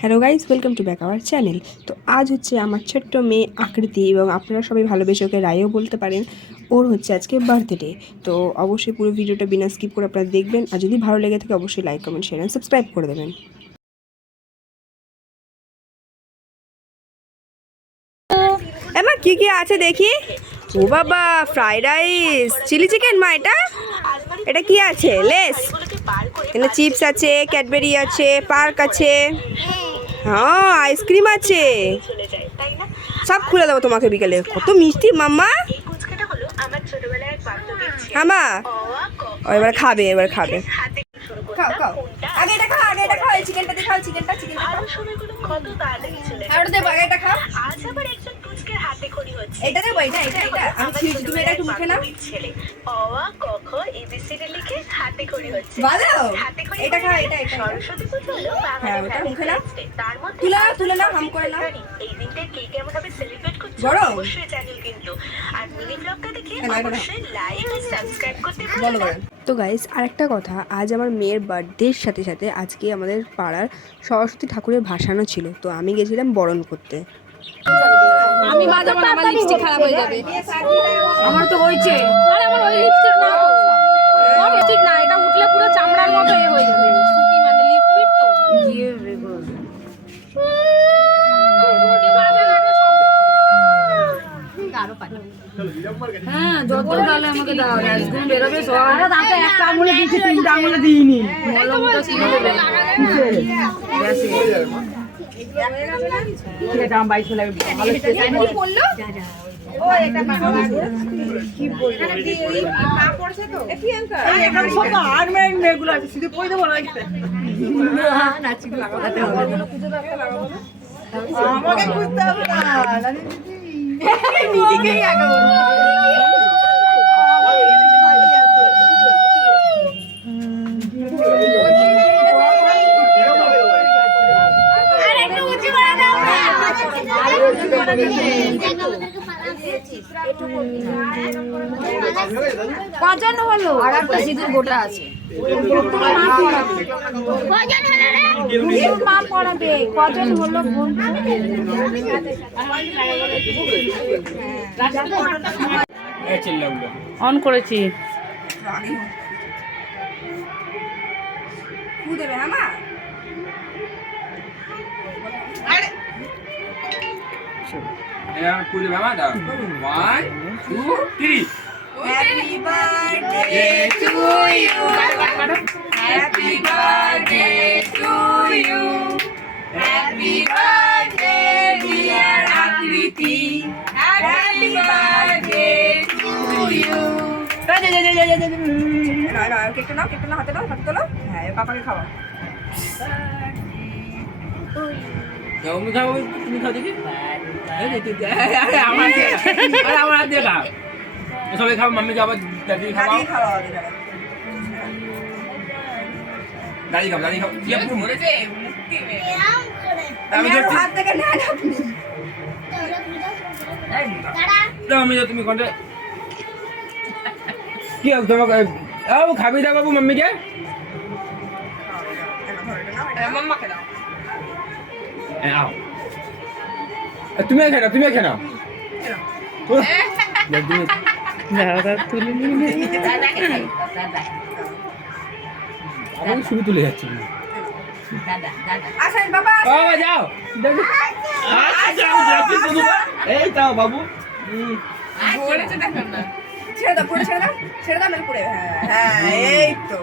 Hello guys, welcome to back our channel. তো আজ হচ্ছে আমার ছোট্ট মেয়ে আকৃতি, এবং আপনারা সবাই ভালোবেসে ওকে রায়ও বলতে পারেন। ওর হচ্ছে আজকে বার্থডে। তো অবশ্যই পুরো ভিডিওটা বিনা স্কিপ করে আপনারা দেখবেন, আর যদি ভালো লেগে থাকে অবশ্যই like, comment, share and subscribe করে দেবেন। এমা কি কি আছে দেখি। ও বাবা, ফ্রাইড রাইস, চিলি চিকেন। মা এটা এটা কি আছে? লেস, এখানে চিপস আছে, ক্যাডবেরি আছে, পার্ক আছে, হ্যাঁ আইসক্রিম আছে। সব খুলে দেবো তোমাকে বিকেলে। কত মিষ্টি মাম্মা। হ্যাঁ মা, এবার খাবে, এবার খাবে। খাও খাও, আগে এটা খাও, আগে এটা খাও, এই চিকেনটা দেখাও, চিকেনটা চিকেনটা খাও। আর ওটা দেবো, আগে এটা খাও। এটা দেবো, এটা এটা এটা আমি ছিঁড়ছি, তুমি এটা একটু মুখে নাও। ভালো, এটা খাও, এটা এটা হ্যাঁ, ওটা মুখে নাও। তুলে নাও, তুলে নাও, হাম করে নাও। গরম বলো। তো গাইস, আরেকটা কথা, আজ আমার মেয়ের বার্থডের সাথে সাথে আজকে আমাদের পাড়ার সরস্বতী ঠাকুরের ভাসানো ছিল। তো আমি গেছিলাম বরণ করতে। আমি বাজাবো না, আমার লিপস্টিক খারাপ হয়ে যাবে। আমার তো হয়েছে, আরে আমার ওই লিপস্টিক না, তো লিপস্টিক না, এটা উঠলে পুরো চামড়ার মতো এ হয়ে যাবে। সুকি মানে লিকুইড তো গিয়ে বেগো কি বাজে লাগে সব। আরো পারি। হ্যাঁ, যত ডালে আমাকে দাও, আইসক্রিম বেরোবে সব। আরে দাঁতে একটা আঙুলে দিয়েছি, তিনটা আঙুলে দিইনি। মলমটা কিনে দেবে। গ্যাসে এটা আমি বাইক চলে ভালো স্পেশাল বললো। ও এটা বাবা কি বলবো, এখানে এই পা পড়ছে তো এ প্রিয়াঙ্কা, এটা ছোট আর মেগুলো আছে, শুধু কই দেব লাগছে না, নাচি লাগাতে হবে। খুঁজে রাখতে লাগাবো না, আমাকে খুঁজতে হবে না, রানী দিদি দিদিকেই আগে বলছি। কজন হলো? আর একটা সিঁদুর গোটা আছে। মা পড়াবে কজন হলো অন করেছি। पूरे मामा दाओ 1 2 3 Happy birthday to you. Happy birthday to you. Happy birthday dear Akriti. Happy birthday to you. না কেটে নাও, কেটে নাও, হাতে নাও, হাতে তোলো। হ্যাঁ, পাপাকে খাওয়া। তুমি খাও, তুমি খাও দেখি। আমার দিয়ে খাও, সবাই খাও, মাম্মি খাও, দাদি খাও, দাদি খাও, দাদি খাও। আমি হাত থেকে না আপনি তুমি কোনটা কি তোমাকে খাবি দাও বাবু মাম্মিকে, মাম্মাকে দাও। তুমি খেয়ে নাও, তুমি খেয়ে নাও। শুরু তুলে যাচ্ছে। যাও এই যাও বাবু, ছেড়ে দাও, পুরো ছেড়ে দাও, ছেড়ে দাও, পুরো। হ্যাঁ এই তো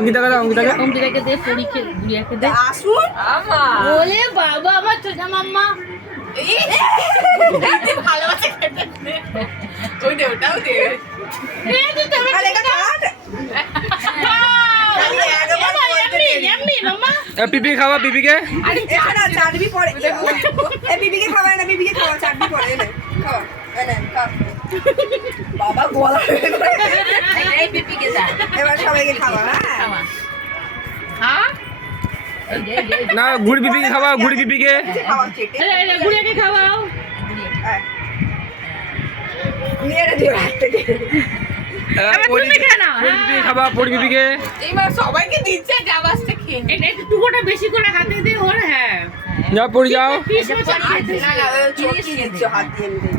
অঙ্কিতাকে দে, পরীকে গুড়িয়াকে দে। আসুন বলে বাবা, আমার ছোটা মাম্মা ভালোবাসে খেতে। ওই দে, ওটাও দে। পিপি খাওয়া, পিপিকে চাটবি পরে, পিপিকে খাওয়ায় না, পিপিকে খাওয়া, চাটবি পরে। এনে খাওয়া, এনে খাও বাবা, গলা এই পিপিকে দাও, এবার সবাইকে খাওয়া। হ্যাঁ না, গুড় পিপিকে খাওয়া, গুড় পিপিকে গুড়িয়াকে খাওয়াও। নিয়ে দিও হাত থেকে। এবার তুমি খেয়ে নাও। পরিবিপি খাবা পরিবিপিকে এইবার সবাইকে দিচ্ছে ডাবাসটা খেয়ে নে। একটু টুকোটা বেশি করে হাতে দিয়ে ওর হ্যাঁ যাও পড়ে যাও পিস মতো না না চটকি দিচ্ছ হাত দিয়ে নে।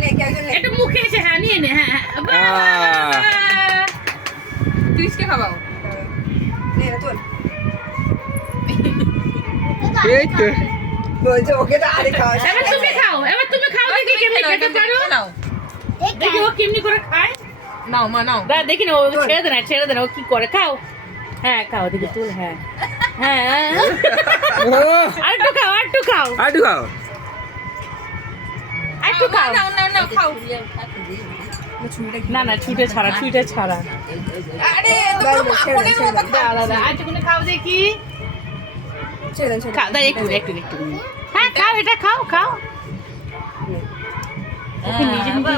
নে কে কে নে। একটু মুখে এসে হ্যাঁ নিয়ে নে হ্যাঁ টুইস্টে খাবাও। নে না তোল। এই তো বলছে ওকে তো আরে খাওয়া এবার তুমি খাও দেখি কেমনি খেতে পারো নাও দেখি ও কেমনি করে খায় নাও মা নাও। দাঁড়া দেখি না ও ছেড়ে দে না ও কি করে খাও হ্যাঁ খাও দেখি তুল হ্যাঁ হ্যাঁ ও আর একটু খাও আটু খাও নাও নাও নাও খাও। না না ছুটে ছাড়া আরে দাদা আর একটু খাও দেখি ছেড়ে দেন খাও দাঁড়া একটু হ্যাঁ খাও এটা খাও ওকে নিজে নিজে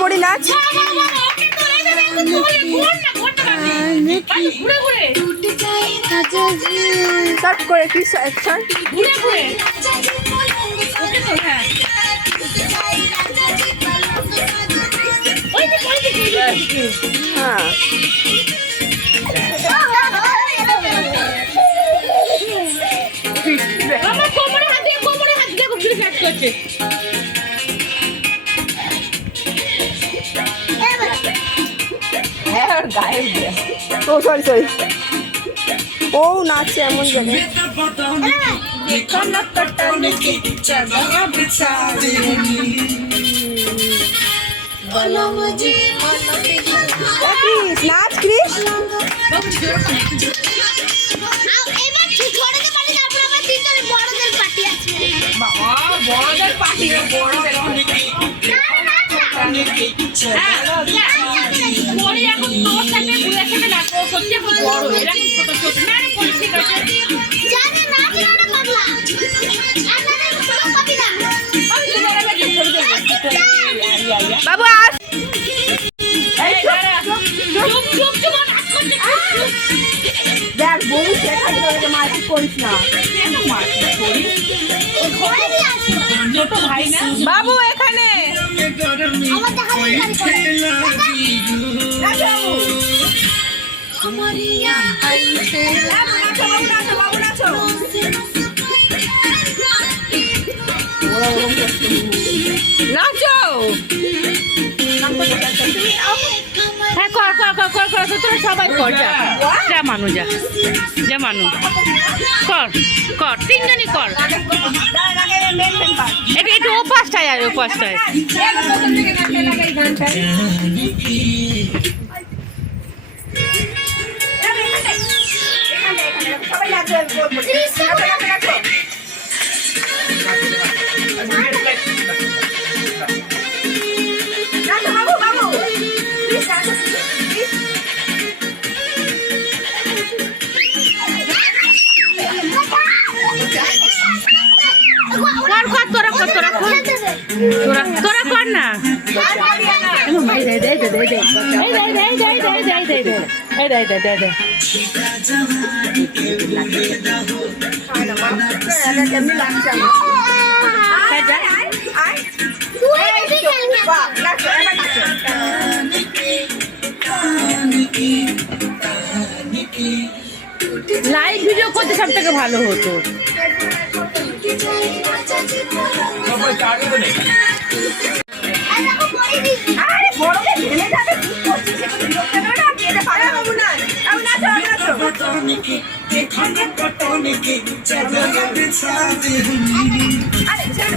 পড়ি নাচ শর্ট করে কি শর্ট হ্যাঁ আমার কোমরে হাত দিয়ে ঘুরে কাজ করছে আর গায়ে দিয়ে ও সরি ও নাচছে এমন জায়গায় ক্রিস নাচ ক্রিস বাবা বড়দের পার্টি বড়দের পরি এখন তোর সাথে ঘুরে থেকে না তোর সত্যি এখন বড় এরকম ছোট না রে পরি ঠিক আছে বাবু আস দেখ বউ শেখাতে তোকে মারপিট করিস না ছোট ভাই না বাবু এখানে নাচো হ্যাঁ কর তোরা সবাই কর যা মানু যা মানু কর তিনজনই কর একটু ও পাশটায় আর ও পাশটায় সবাই নাচো বাবু প্লিজ নাচো তোরা কর না কেমনি লাগছে লাইভ ভিডিও করতে সব থেকে ভালো হতো সবাই চাড়ে তো নেই আরে বড়দের ভেঙে যাবে কি করছিস একটু বিরক্ত করো না কি এটা পারে বাবু না আমি নাচো আরে ছেড়ে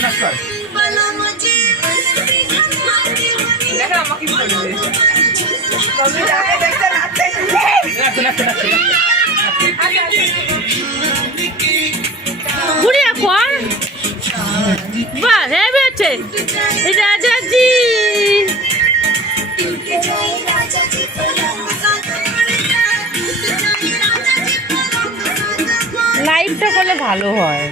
নাচ কর দেখো আমাকে কি করবে তুমি যাকে দেখতে নাচতে নাচ ঘুরিয়ে কর বাহ হেবে হচ্ছে রাজাজি লাইভটা করলে ভালো হয়।